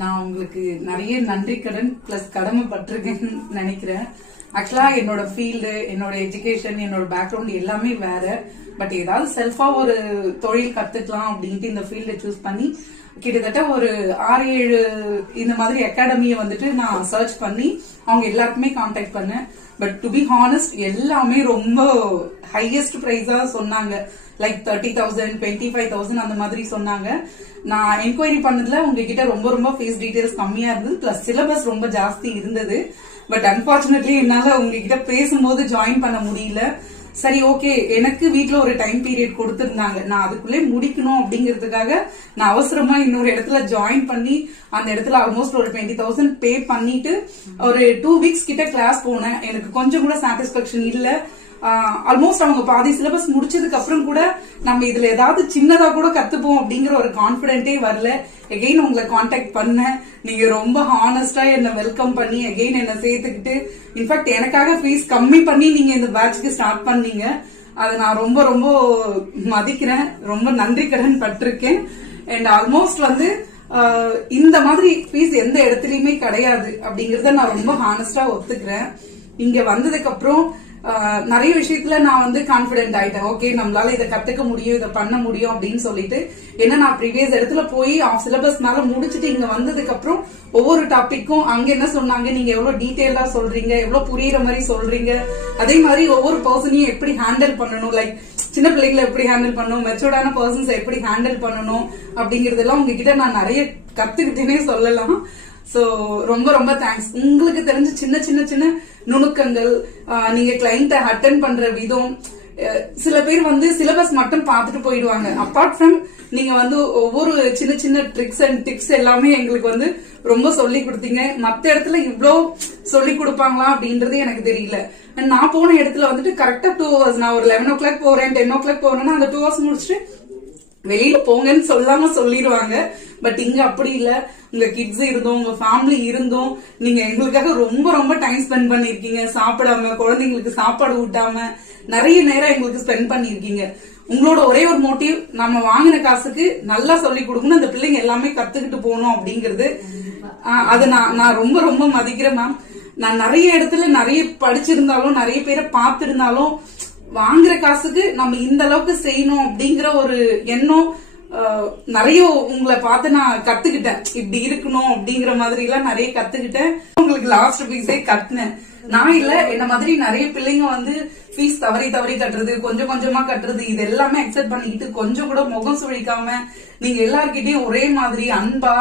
நான் உங்களுக்கு நிறைய நன்றி கடன் பிளஸ் கடமைப்பட்டிருக்கேன்னு நினைக்கிறேன். ஆக்சுவலா என்னோட ஃபீல்டு, என்னோட எஜுகேஷன், என்னோட பேக்ரவுண்ட் எல்லாமே வேற. பட் ஏதாவது செல்ஃபா ஒரு தொழில் கத்துக்கலாம் அப்படின்ட்டு இந்த ஃபீல்டை சூஸ் பண்ணி கிட்டத்தட்ட ஒரு 6-7 இந்த மாதிரி அகாடமியை வந்துட்டு நான் சர்ச் பண்ணி அவங்க எல்லாருக்குமே கான்டாக்ட் பண்ணேன். பட் டு பி ஹானஸ்ட் எல்லாமே ரொம்ப ஹையஸ்ட் பிரைஸா சொன்னாங்க. லைக் 30,000, 25,000 அந்த மாதிரி சொன்னாங்க. நான் என்கொயரி பண்ணதுல உங்ககிட்ட ரொம்ப ரொம்ப ஃபீஸ் டீடைல்ஸ் கம்மியா இருந்தது, பிளஸ் சிலபஸ் ரொம்ப ஜாஸ்தி இருந்தது. பட் அன்பார்ச்சுனேட்லி என்னால உங்ககிட்ட பேசும்போது ஜாயின் பண்ண முடியல. சரி, ஓகே, எனக்கு வீட்டுல ஒரு டைம் பீரியட் கொடுத்திருந்தாங்க, நான் அதுக்குள்ளே முடிக்கணும் அப்படிங்கறதுக்காக நான் அவசரமா இன்னொரு இடத்துல ஜாயின் பண்ணி அந்த இடத்துல ஆல்மோஸ்ட் ஒரு 20,000 பே பண்ணிட்டு ஒரு 2 வீக்ஸ் கிட்ட கிளாஸ் போனேன். எனக்கு கொஞ்சம் கூட சாட்டிஸ்பாக்சன் இல்ல. ஆல்மோஸ்ட் அவங்க பாதி சிலபஸ் முடிச்சதுக்கு அப்புறம் கூட நம்ம இதுல ஏதாவது சின்னதா கூட கத்துப்போம் அப்படிங்கிற ஒரு கான்பிடென்டே வரல. எகெயின் உங்களை கான்டாக்ட் பண்ணேன். நீங்க ரொம்ப ஹானஸ்டா என்ன வெல்கம் பண்ணி எகெயின் என்ன சேர்த்துக்கிட்டு, இன்ஃபேக்ட் எனக்காக ஃபீஸ் கம்மி பண்ணி நீங்க இந்த பேட்ச்க்கு ஸ்டார்ட் பண்ணீங்க. அதை நான் ரொம்ப ரொம்ப மதிக்கிறேன். ரொம்ப நன்றி கடன் பட்டிருக்கேன். அண்ட் ஆல்மோஸ்ட் இந்த மாதிரி ஃபீஸ் எந்த இடத்துலயுமே கிடையாது அப்படிங்கறத நான் ரொம்ப ஹானஸ்டா ஒத்துக்கிறேன். இங்க வந்ததுக்கு அப்புறம் நிறைய விஷயத்துல நான் கான்பிடென்ட் ஆயிட்டேன். ஓகே, நம்மளால இதை கத்துக்க முடியும், இதை பண்ண முடியும் அப்படின்னு சொல்லிட்டு. ஏன்னா நான் ப்ரீவியஸ் இடத்துல போய் சிலபஸ் மேல முடிச்சுட்டு இங்க வந்ததுக்கு அப்புறம் ஒவ்வொரு டாபிக்கும் அங்க என்ன சொன்னாங்க, நீங்க எவ்வளவு டீடைல்டா சொல்றீங்க, எவ்வளவு புரியுற மாதிரி சொல்றீங்க, அதே மாதிரி ஒவ்வொரு பர்சனையும் எப்படி ஹேண்டில் பண்ணணும், லைக் சின்ன பிள்ளைகளை எப்படி ஹேண்டில் பண்ணணும், மெச்சூர்டான பர்சன்ஸ் எப்படி ஹேண்டில் பண்ணணும் அப்படிங்கறதெல்லாம் உங்ககிட்ட நான் நிறைய கத்துக்கிட்டேனே சொல்லலாம். சோ ரொம்ப ரொம்ப தேங்க்ஸ். உங்களுக்கு தெரிஞ்ச சின்ன சின்ன சின்ன நுணுக்கங்கள், நீங்க கிளைண்ட அட்டென்ட் பண்ற விதம், சில பேர் சிலபஸ் மட்டும் பார்த்துட்டு போயிடுவாங்க. அப்பார்ட் ஃப்ரம் நீங்க ஒவ்வொரு சின்ன சின்ன ட்ரிக்ஸ் அண்ட் டிப்ஸ் எல்லாமே எங்களுக்கு ரொம்ப சொல்லி கொடுத்தீங்க. மத்த இடத்துல இவ்ளோ சொல்லி கொடுப்பாங்களா அப்படின்றது எனக்கு தெரியல. நான் போன இடத்துல கரெக்டா 2 hours, நான் ஒரு 11 o'clock போறேன், 10 o'clock போறேன்னா அந்த 2 hours முடிச்சுட்டு வெளியில போங்கன்னு சொல்லாம சொல்லிடுவாங்க. பட் இங்க அப்படி இல்ல. உங்க கிட்ஸ் இருந்தும் உங்க ஃபேமிலி இருந்தும் நீங்க எங்களுக்காக ரொம்ப ரொம்ப டைம் ஸ்பெண்ட் பண்ணிருக்கீங்க. சாப்பிடாம, குழந்தைங்களுக்கு சாப்பாடு ஊட்டாம நிறைய நேரம் எங்களுக்கு ஸ்பெண்ட் பண்ணிருக்கீங்க. உங்களோட ஒரே ஒரு மோட்டிவ், நம்ம வாங்கின காசுக்கு நல்லா சொல்லி கொடுக்கணும், அந்த பிள்ளைங்க எல்லாமே கத்துக்கிட்டு போகணும் அப்படிங்கறது. அதை நான் ரொம்ப ரொம்ப மதிக்கிறேன் மேம். நான் நிறைய இடத்துல நிறைய படிச்சிருந்தாலும், நிறைய பேரை பார்த்திருந்தாலும், வாங்குற காசுக்கு நம்ம இந்த அளவுக்கு செய்யணும் அப்படிங்கிற ஒரு எண்ணம் நிறைய உங்களை பார்த்து நான் கத்துக்கிட்டேன். இப்படி இருக்கணும் அப்படிங்கிற மாதிரி எல்லாம் நிறைய கத்துக்கிட்டேன். உங்களுக்கு லாஸ்ட் ஃபீஸே கட்டினேன் நான் இல்ல. என்ன மாதிரி நிறைய பிள்ளைங்க ஃபீஸ் தவறி தவறி கட்டுறது, கொஞ்சம் கொஞ்சமா கட்டுறது, இது எல்லாமே அக்செப்ட் பண்ணிக்கிட்டு கொஞ்சம் கூட முகம் சுழிக்காம நீங்க எல்லார்கிட்டயும் ஒரே மாதிரி அன்பா